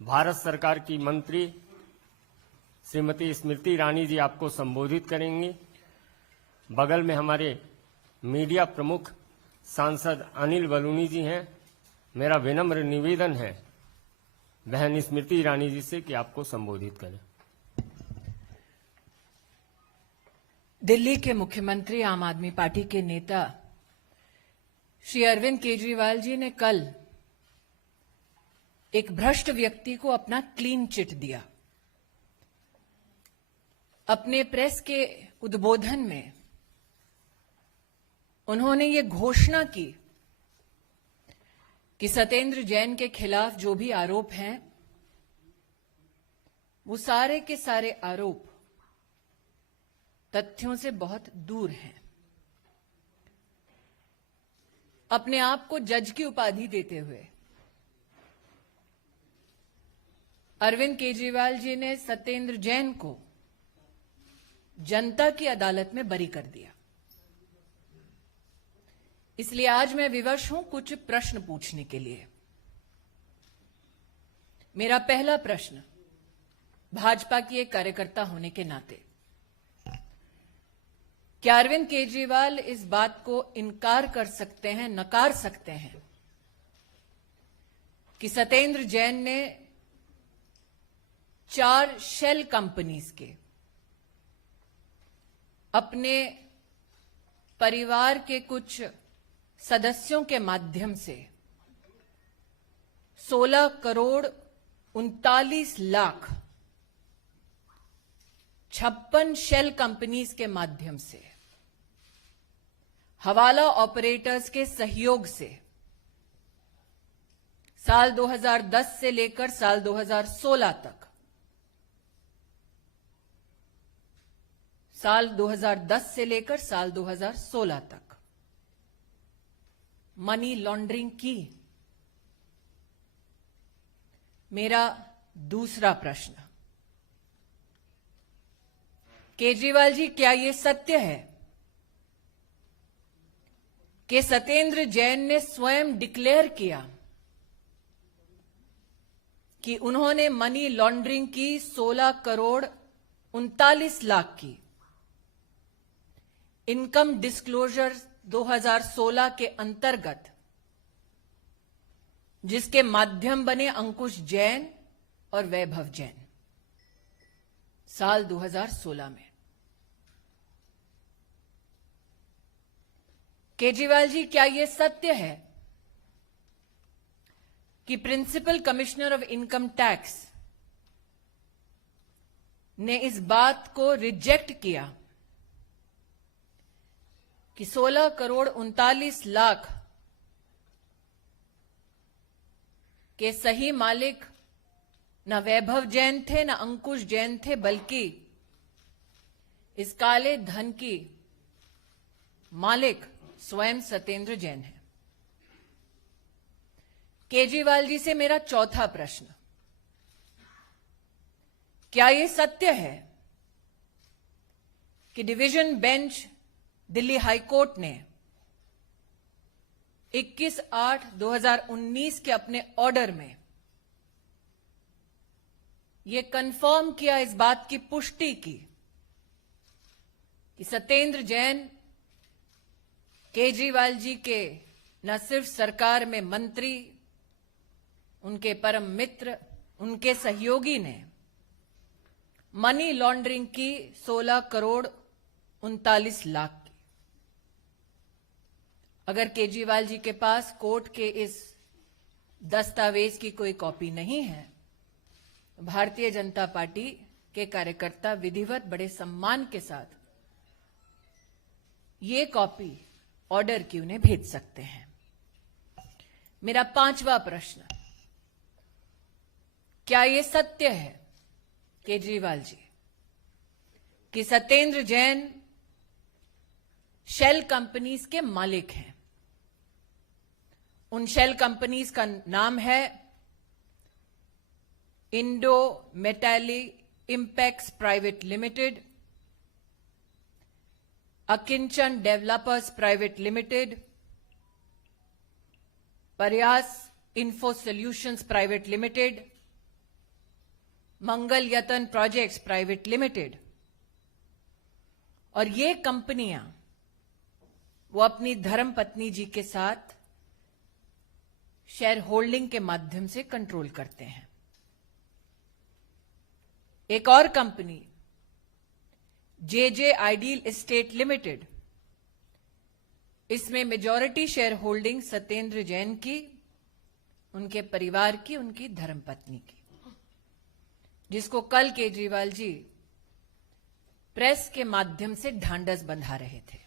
भारत सरकार की मंत्री श्रीमती स्मृति ईरानी जी आपको संबोधित करेंगी। बगल में हमारे मीडिया प्रमुख सांसद अनिल बलूनी जी हैं। मेरा विनम्र निवेदन है बहन स्मृति ईरानी जी से कि आपको संबोधित करें। दिल्ली के मुख्यमंत्री आम आदमी पार्टी के नेता श्री अरविंद केजरीवाल जी ने कल एक भ्रष्ट व्यक्ति को अपना क्लीन चिट दिया। अपने प्रेस के उद्बोधन में उन्होंने ये घोषणा की कि सत्येंद्र जैन के खिलाफ जो भी आरोप हैं वो सारे के सारे आरोप तथ्यों से बहुत दूर हैं। अपने आप को जज की उपाधि देते हुए अरविंद केजरीवाल जी ने सत्येंद्र जैन को जनता की अदालत में बरी कर दिया। इसलिए आज मैं विवश हूं कुछ प्रश्न पूछने के लिए। मेरा पहला प्रश्न भाजपा की एक कार्यकर्ता होने के नाते, क्या अरविंद केजरीवाल इस बात को इनकार कर सकते हैं, नकार सकते हैं कि सत्येंद्र जैन ने 4 शेल कंपनीज के अपने परिवार के कुछ सदस्यों के माध्यम से 16 करोड़ 39 लाख 56 शेल कंपनीज के माध्यम से हवाला ऑपरेटर्स के सहयोग से साल 2010 से लेकर साल 2016 तक, साल 2010 से लेकर साल 2016 तक मनी लॉन्ड्रिंग की। मेरा दूसरा प्रश्न, केजरीवाल जी, क्या यह सत्य है कि सत्येंद्र जैन ने स्वयं डिक्लेयर किया कि उन्होंने मनी लॉन्ड्रिंग की 16 करोड़ 39 लाख की इनकम डिस्क्लोजर 2016 के अंतर्गत, जिसके माध्यम बने अंकुश जैन और वैभव जैन, साल 2016 में? केजरीवाल जी, क्या यह सत्य है कि principal commissioner of income tax ने इस बात को रिजेक्ट किया कि 16 करोड़ 39 लाख के सही मालिक न वैभव जैन थे न अंकुश जैन थे, बल्कि इस काले धन की मालिक स्वयं सत्येंद्र जैन है? केजरीवाल जी से मेरा चौथा प्रश्न, क्या यह सत्य है कि डिवीजन बेंच दिल्ली हाईकोर्ट ने 21/8/2019 के अपने ऑर्डर में यह कंफर्म किया, इस बात की पुष्टि की कि सत्येंद्र जैन केजरीवाल जी के न सिर्फ सरकार में मंत्री, उनके परम मित्र, उनके सहयोगी ने मनी लॉन्ड्रिंग की 16 करोड़ 39 लाख की? अगर केजरीवाल जी के पास कोर्ट के इस दस्तावेज की कोई कॉपी नहीं है, भारतीय जनता पार्टी के कार्यकर्ता विधिवत बड़े सम्मान के साथ ये कॉपी ऑर्डर की उन्हें भेज सकते हैं। मेरा पांचवा प्रश्न, क्या यह सत्य है केजरीवाल जी कि सत्येंद्र जैन शेल कंपनीज के मालिक हैं? उन शेल कंपनीज का नाम है Indo Metali Impex private limited, Akinchan developers private limited, Prayas info solutions private limited, Mangal Yatan projects private limited, और ये कंपनियां वो अपनी धर्मपत्नी जी के साथ शेयर होल्डिंग के माध्यम से कंट्रोल करते हैं। एक और कंपनी जे आइडियल एस्टेट लिमिटेड, इसमें majority share holding Satyendra Jain की, उनके परिवार की, उनकी धर्मपत्नी की, जिसको कल केजरीवाल जी प्रेस के माध्यम से ढांढस बंधा रहे थे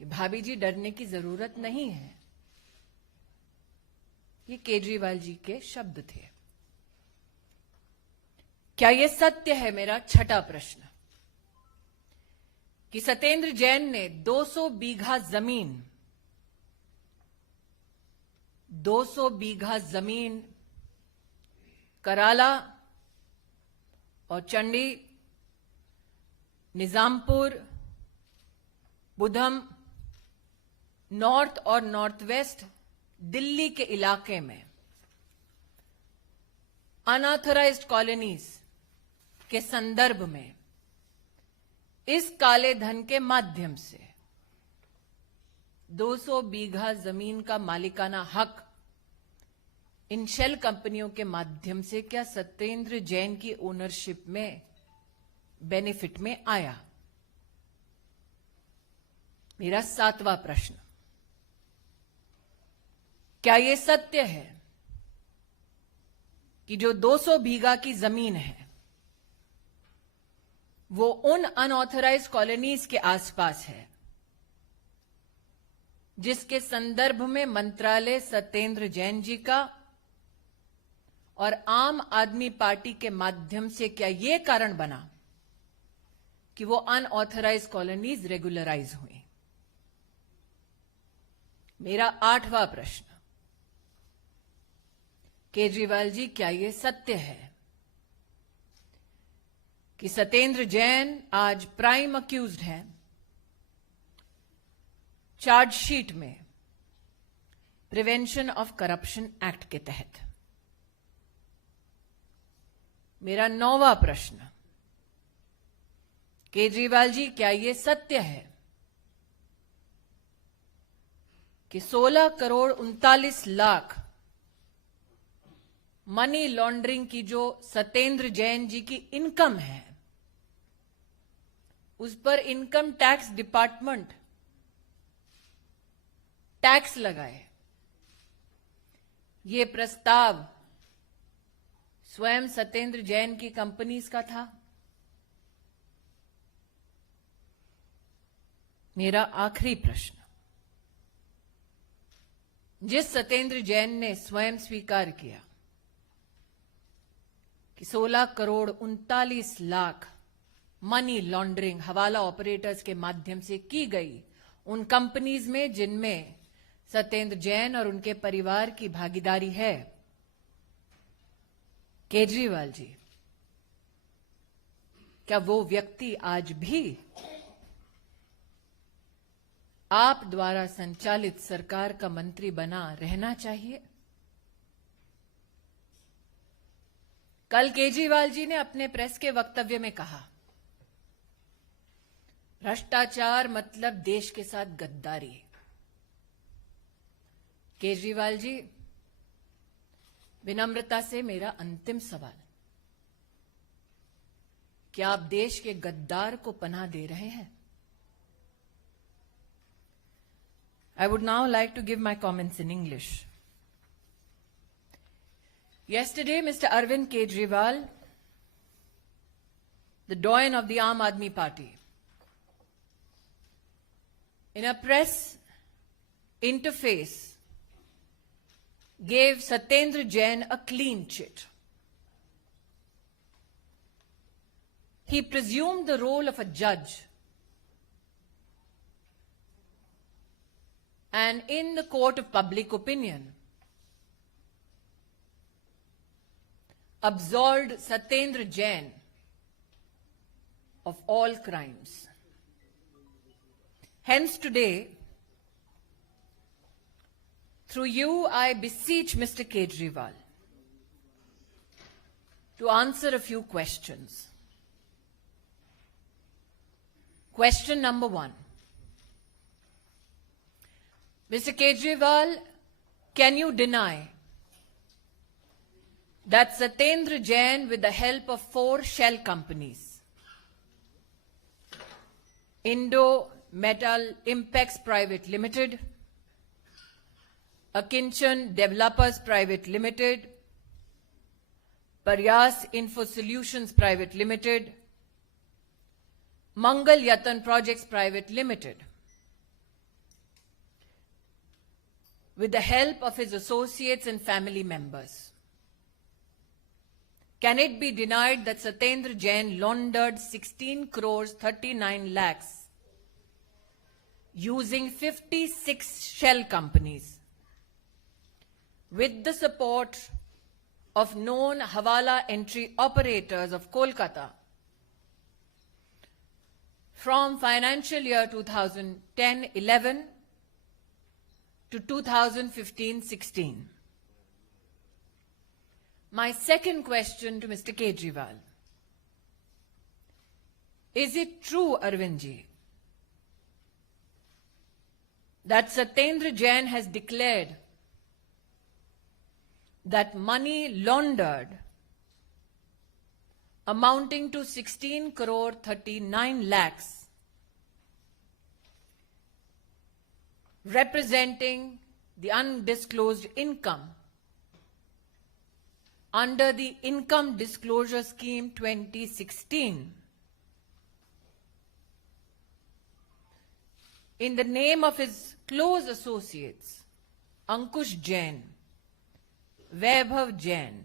कि भाभी जी डरने की जरूरत नहीं है। ये केजरीवाल जी के शब्द थे। क्या यह सत्य है, मेरा छठा प्रश्न, कि सत्येंद्र जैन ने 200 बीघा जमीन कराला और चंडी, निजामपुर, बुधम, नॉर्थ और नॉर्थ वेस्ट दिल्ली के इलाके में अनऑथराइज्ड कॉलोनीज के संदर्भ में इस काले धन के माध्यम से 200 बीघा जमीन का मालिकाना हक इन शेल कंपनियों के माध्यम से क्या सत्येंद्र जैन की ओनरशिप में, बेनिफिट में आया? मेरा सातवां प्रश्न, क्या यह सत्य है कि जो 200 बीघा की जमीन है वो उन अनऑथराइज्ड कॉलोनीज के आसपास है जिसके संदर्भ में मंत्रालय सत्येंद्र जैन जी का और आम आदमी पार्टी के माध्यम से क्या यह कारण बना कि वो अनऑथराइज्ड कॉलोनीज रेगुलराइज हुई? मेरा आठवां प्रश्न, केजरीवाल जी क्या यह सत्य है कि सत्येंद्र जैन आज प्राइम अक्यूज्ड हैं चार्जशीट में प्रिवेंशन ऑफ करप्शन एक्ट के तहत? मेरा नौवां प्रश्न, केजरीवाल जी क्या यह सत्य है कि 16 करोड़ 39 लाख मनी लॉन्ड्रिंग की जो सत्येंद्र जैन जी की इनकम है, उस पर इनकम टैक्स डिपार्टमेंट टैक्स लगाए? ये प्रस्ताव स्वयं सत्येंद्र जैन की कंपनीज का था? मेरा आखिरी प्रश्न, जिस सत्येंद्र जैन ने स्वयं स्वीकार किया कि 16 करोड़ 39 लाख मनी लॉन्ड्रिंग हवाला ऑपरेटर्स के माध्यम से की गई उन कंपनीज में जिनमें सत्येंद्र जैन और उनके परिवार की भागीदारी है, केजरीवाल जी क्या वो व्यक्ति आज भी आप द्वारा संचालित सरकार का मंत्री बना रहना चाहिए? कल केजरीवाल जी ने अपने प्रेस के वक्तव्य में कहा, भ्रष्टाचार मतलब देश के साथ गद्दारी। केजरीवाल जी, विनम्रता से मेरा अंतिम सवाल, क्या आप देश के गद्दार को पनाह दे रहे हैं? I would now like to give my comments in English. Yesterday, Mr. Arvind Kejriwal, the doyen of the Aam Aadmi Party, in a press interface, gave Satyendra Jain a clean chit. He presumed the role of a judge, and in the court of public opinion, absolved Satyendra Jain of all crimes. Hence today, through you I beseech Mr. Kejriwal to answer a few questions. Question number 1. Mr. Kejriwal, can you deny that Satyendra Jain, with the help of 4 shell companies, Indo Metal Impex Private Limited, Akinchan Developers Private Limited, Paryas Info Solutions Private Limited, Mangal Yatan Projects Private Limited, with the help of his associates and family members, can it be denied that Satyendra Jain laundered 16 crores 39 lakhs using 56 shell companies with the support of known Hawala entry operators of Kolkata from financial year 2010-11 to 2015-16? My second question to Mr. Kejriwal. Is it true, Arvindji, that Satyendra Jain has declared that money laundered amounting to 16 crore 39 lakhs, representing the undisclosed income under the Income Disclosure Scheme 2016, in the name of his close associates, Ankush Jain, Vaibhav Jain,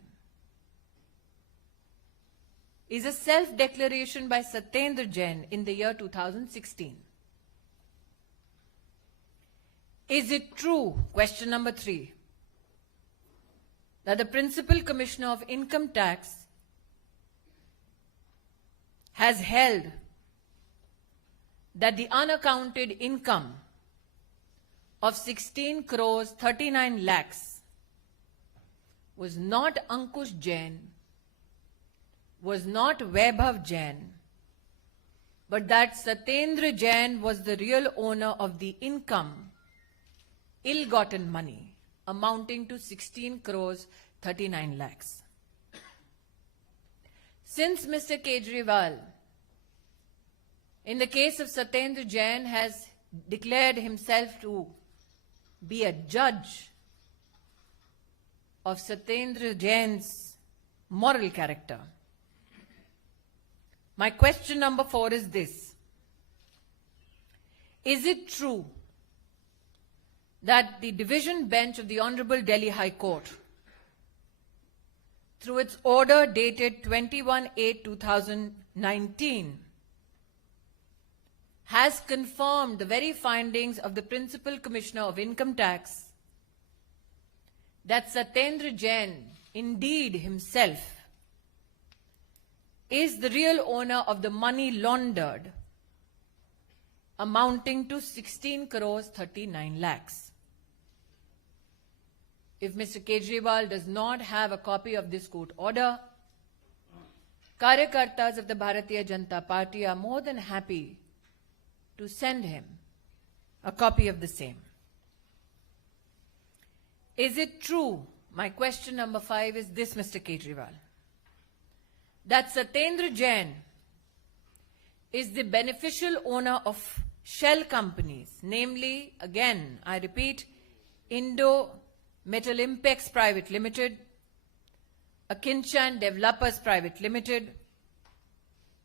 is a self-declaration by Satyendra Jain in the year 2016. Is it true, question number 3, that the Principal Commissioner of Income Tax has held that the unaccounted income of 16 crores 39 lakhs was not Ankush Jain, was not Vaibhav Jain, but that Satyendra Jain was the real owner of the income, ill-gotten money, amounting to 16 crores 39 lakhs. Since Mr. Kejriwal, in the case of Satyendra Jain, has declared himself to be a judge of Satyendra Jain's moral character, my question number 4 is this. Is it true that the division bench of the Honorable Delhi High Court, through its order dated 21/8/2019, has confirmed the very findings of the Principal Commissioner of Income Tax that Satyendra Jain, indeed himself, is the real owner of the money laundered amounting to 16 crores 39 lakhs? If Mr. Kejriwal does not have a copy of this court order, Karyakartas of the Bharatiya Janata Party are more than happy to send him a copy of the same. Is it true, my question number 5 is this, Mr. Kejriwal, that Satyendra Jain is the beneficial owner of shell companies, namely, again, I repeat, Indo Metal Impex Private Limited, Akinchan Developers Private Limited,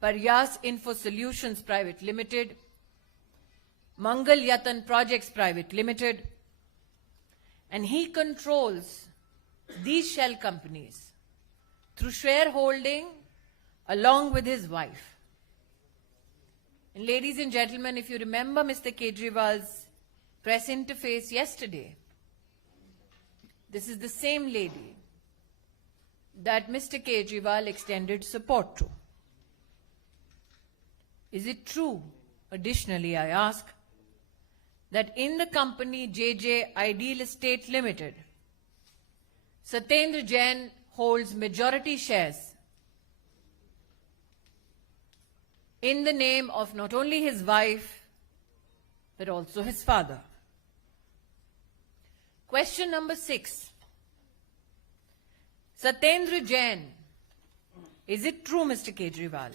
Paryas Info Solutions Private Limited, Mangal Yatan Projects Private Limited, and he controls these shell companies through shareholding along with his wife. And ladies and gentlemen, if you remember Mr. Kejriwal's press interface yesterday, this is the same lady that Mr. Kejriwal extended support to. Is it true, additionally I ask, that in the company JJ Ideal Estate Limited, Satyendra Jain holds majority shares in the name of not only his wife, but also his father. Question number 6. Satyendra Jain, is it true, Mr. Kejriwal,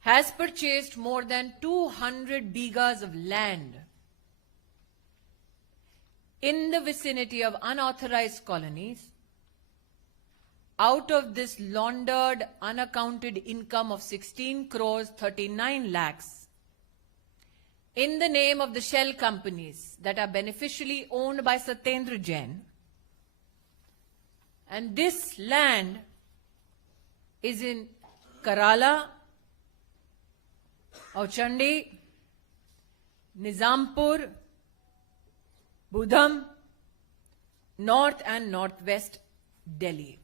has purchased more than 200 bighas of land in the vicinity of unauthorized colonies out of this laundered unaccounted income of 16 crores 39 lakhs in the name of the shell companies that are beneficially owned by Satyendra Jain, and this land is in Kerala, Auchandi, Nizampur, Budham, North and Northwest Delhi.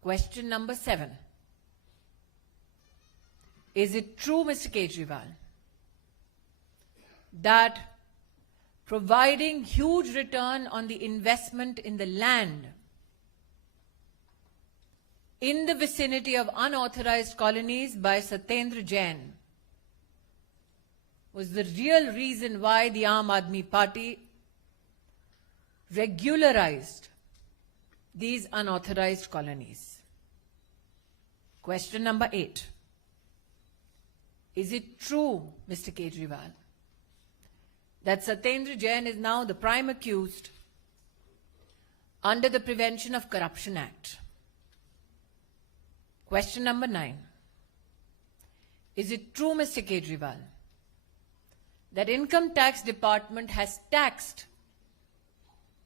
Question number 7. Is it true, Mr. Kejriwal, that providing huge return on the investment in the land in the vicinity of unauthorized colonies by Satyendra Jain was the real reason why the Aam Aadmi Party regularized these unauthorized colonies? Question number 8. Is it true, Mr. Kejriwal, that Satyendra Jain is now the prime accused under the Prevention of Corruption Act? Question number 9. Is it true, Mr. Kejriwal, that Income Tax Department has taxed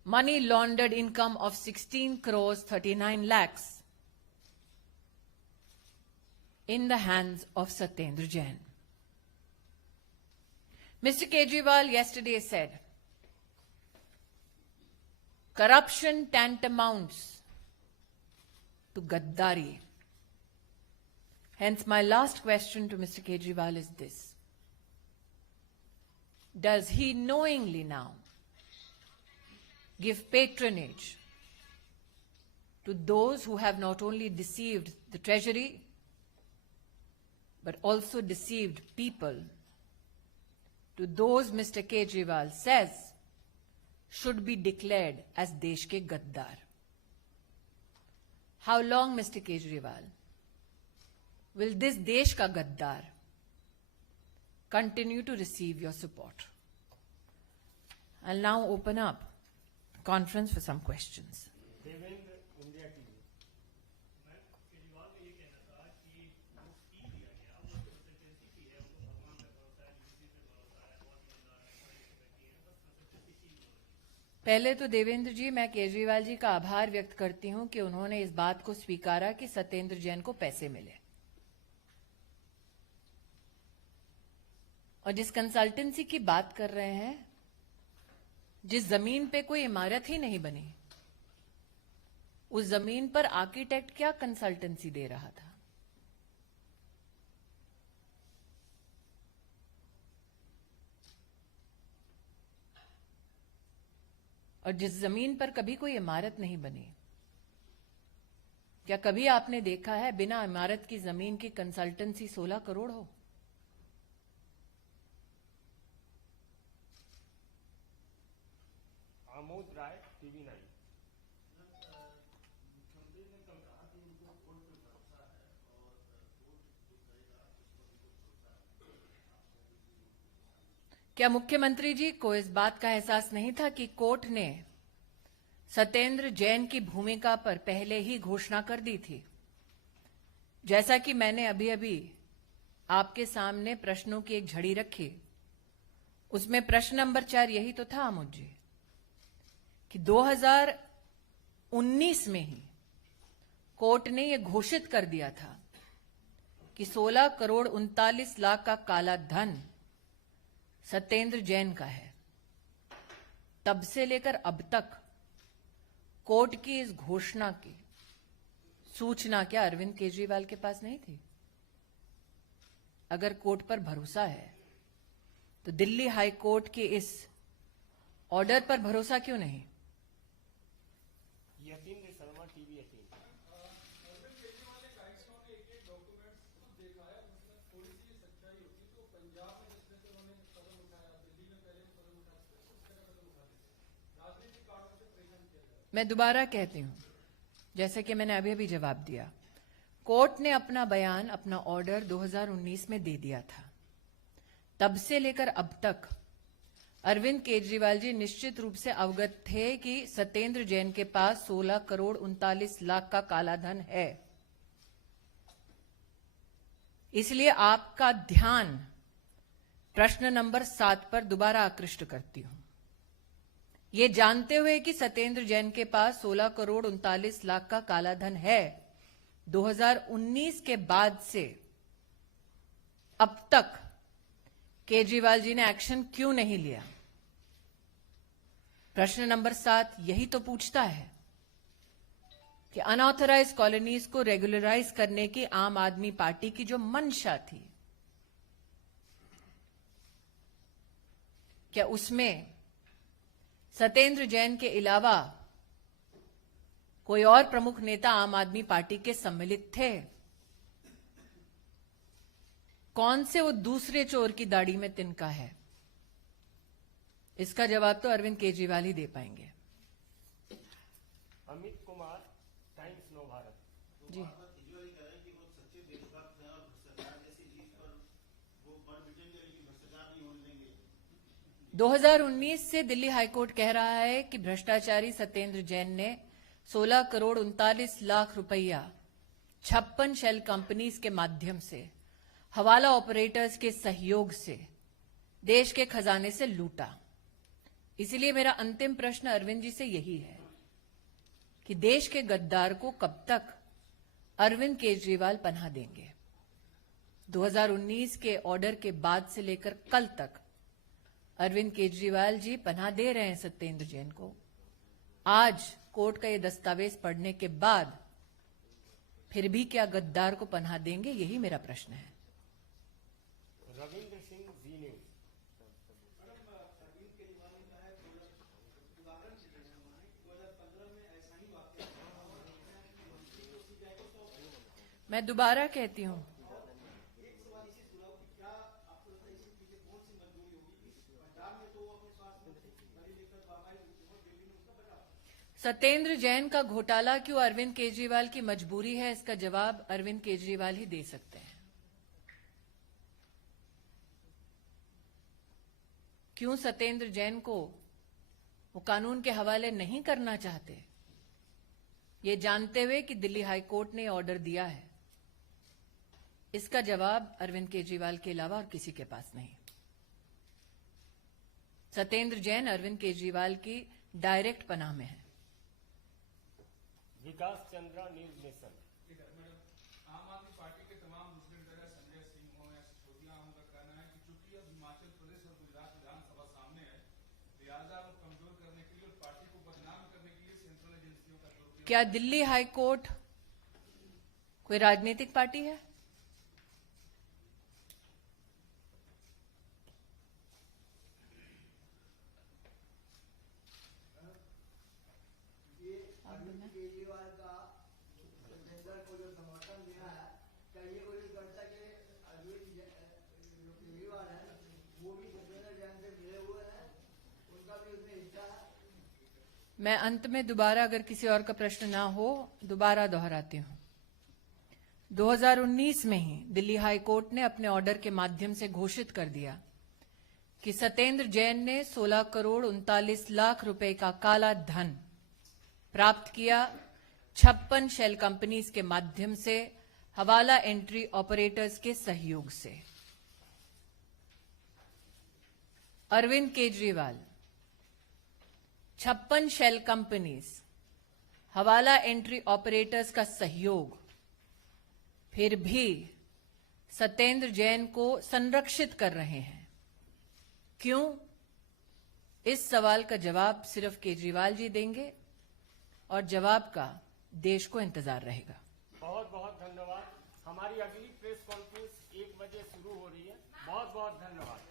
money laundered income of 16 crores 39 lakhs in the hands of Satyendra Jain? Mr. Kejriwal yesterday said, corruption tantamounts to Gaddari. Hence, my last question to Mr. Kejriwal is this. Does he knowingly now give patronage to those who have not only deceived the Treasury, but also deceived people, to those Mr. Kejriwal says should be declared as Desh ke Gaddar? How long, Mr. Kejriwal, will this Desh ka Gaddar continue to receive your support? I'll now open up the conference for some questions. पहले तो देवेंद्र जी, मैं केजरीवाल जी का आभार व्यक्त करती हूं कि उन्होंने इस बात को स्वीकारा कि सत्येंद्र जैन को पैसे मिले। और जिस कंसल्टेंसी की बात कर रहे हैं, जिस जमीन पे कोई इमारत ही नहीं बनी, उस जमीन पर आर्किटेक्ट क्या कंसल्टेंसी दे रहा था? और जिस जमीन पर कभी कोई इमारत नहीं बनी, क्या कभी आपने देखा है बिना इमारत की जमीन की कंसल्टेंसी 16 करोड़ हो? आमोद राय, TV9। क्या मुख्यमंत्री जी को इस बात का एहसास नहीं था कि कोर्ट ने सत्येंद्र जैन की भूमिका पर पहले ही घोषणा कर दी थी? जैसा कि मैंने अभी अभी आपके सामने प्रश्नों की एक झड़ी रखी, उसमें प्रश्न नंबर 4 यही तो था आमोद जी, कि 2019 में ही कोर्ट ने यह घोषित कर दिया था कि 16 करोड़ 39 लाख का काला धन सत्येंद्र जैन का है। तब से लेकर अब तक कोर्ट की इस घोषणा की सूचना क्या अरविंद केजरीवाल के पास नहीं थी? अगर कोर्ट पर भरोसा है तो दिल्ली हाई कोर्ट के इस ऑर्डर पर भरोसा क्यों नहीं? यतीन्द्र शर्मा, TV18। मैं दोबारा कहती हूं, जैसे कि मैंने अभी अभी जवाब दिया, कोर्ट ने अपना बयान, अपना ऑर्डर 2019 में दे दिया था। तब से लेकर अब तक अरविंद केजरीवाल जी निश्चित रूप से अवगत थे कि सत्येंद्र जैन के पास 16 करोड़ 39 लाख का काला धन है। इसलिए आपका ध्यान प्रश्न नंबर 7 पर दोबारा आकृष्ट करती हूं। ये जानते हुए कि सत्येंद्र जैन के पास 16 करोड़ 39 लाख का काला धन है, 2019 के बाद से अब तक केजरीवाल जी ने एक्शन क्यों नहीं लिया? प्रश्न नंबर 7 यही तो पूछता है कि अनऑथराइज्ड कॉलोनीज को रेगुलराइज करने की आम आदमी पार्टी की जो मंशा थी, क्या उसमें सत्येंद्र जैन के अलावा कोई और प्रमुख नेता आम आदमी पार्टी के सम्मिलित थे? कौन से वो दूसरे चोर की दाढ़ी में तिनका है? इसका जवाब तो अरविंद केजरीवाल ही दे पाएंगे। अमित कुमार, टाइम्स नव भारत। जी, 2019 से दिल्ली हाईकोर्ट कह रहा है कि भ्रष्टाचारी सत्येंद्र जैन ने 16 करोड़ 39 लाख रुपया 56 शेल कंपनीज के माध्यम से हवाला ऑपरेटर्स के सहयोग से देश के खजाने से लूटा। इसलिए मेरा अंतिम प्रश्न अरविंद जी से यही है कि देश के गद्दार को कब तक अरविंद केजरीवाल पनाह देंगे? 2019 के ऑर्डर के बाद से लेकर कल तक अरविंद केजरीवाल जी पनाह दे रहे हैं सत्येंद्र जैन को। आज कोर्ट का ये दस्तावेज पढ़ने के बाद फिर भी क्या गद्दार को पनाह देंगे? यही मेरा प्रश्न है। रविंद्र सिंह, जी न्यूज। मैं दोबारा कहती हूं, सत्येंद्र जैन का घोटाला क्यों अरविंद केजरीवाल की मजबूरी है, इसका जवाब अरविंद केजरीवाल ही दे सकते हैं। क्यों सत्येंद्र जैन को वो कानून के हवाले नहीं करना चाहते, ये जानते हुए कि दिल्ली हाईकोर्ट ने ऑर्डर दिया है, इसका जवाब अरविंद केजरीवाल के अलावा और किसी के पास नहीं। सत्येंद्र जैन अरविंद केजरीवाल की डायरेक्ट पनाह में है। विकास चंद्रा, न्यूज नेशन। आम आदमी पार्टी के तमाम दूसरे लीडर संजय सिंह हो या सिसोदिया हो, उनका कहना है कि चूंकि अब हिमाचल प्रदेश और गुजरात विधानसभा सामने है, लिहाजा वो कमजोर करने के लिए और पार्टी को बदनाम करने के लिए सेंट्रल एजेंसियों का दुरुपयोग। क्या दिल्ली हाईकोर्ट कोई राजनीतिक पार्टी है? केजरीवाल का सत्येंद्र को जो समर्थन दिया है, क्या ये कोई करता कि अरविंद जो केजरीवाल है वो भी सत्येंद्र जैन से मिले हुए हैं, उनका भी उसमें हिस्सा है? मैं अंत में दोबारा, अगर किसी और का प्रश्न ना हो, दोबारा दोहराती हूं। 2019 में ही दिल्ली हाईकोर्ट ने अपने ऑर्डर के माध्यम से घोषित कर दिया कि सत्येंद्र जैन ने 16 करोड़ 39 लाख रुपए का काला धन प्राप्त किया 56 शेल कंपनीज के माध्यम से हवाला एंट्री ऑपरेटर्स के सहयोग से। अरविंद केजरीवाल 56 शेल कंपनीज, हवाला एंट्री ऑपरेटर्स का सहयोग, फिर भी सत्येंद्र जैन को संरक्षित कर रहे हैं। क्यों? इस सवाल का जवाब सिर्फ केजरीवाल जी देंगे और जवाब का देश को इंतजार रहेगा। बहुत बहुत धन्यवाद। हमारी अगली प्रेस कॉन्फ्रेंस 1 बजे शुरू हो रही है। बहुत बहुत धन्यवाद।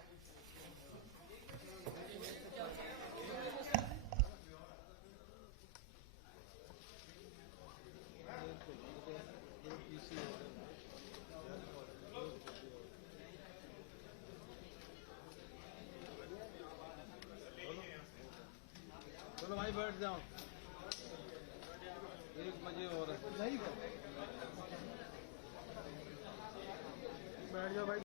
वहीं बैठ जाओ। 1 बजे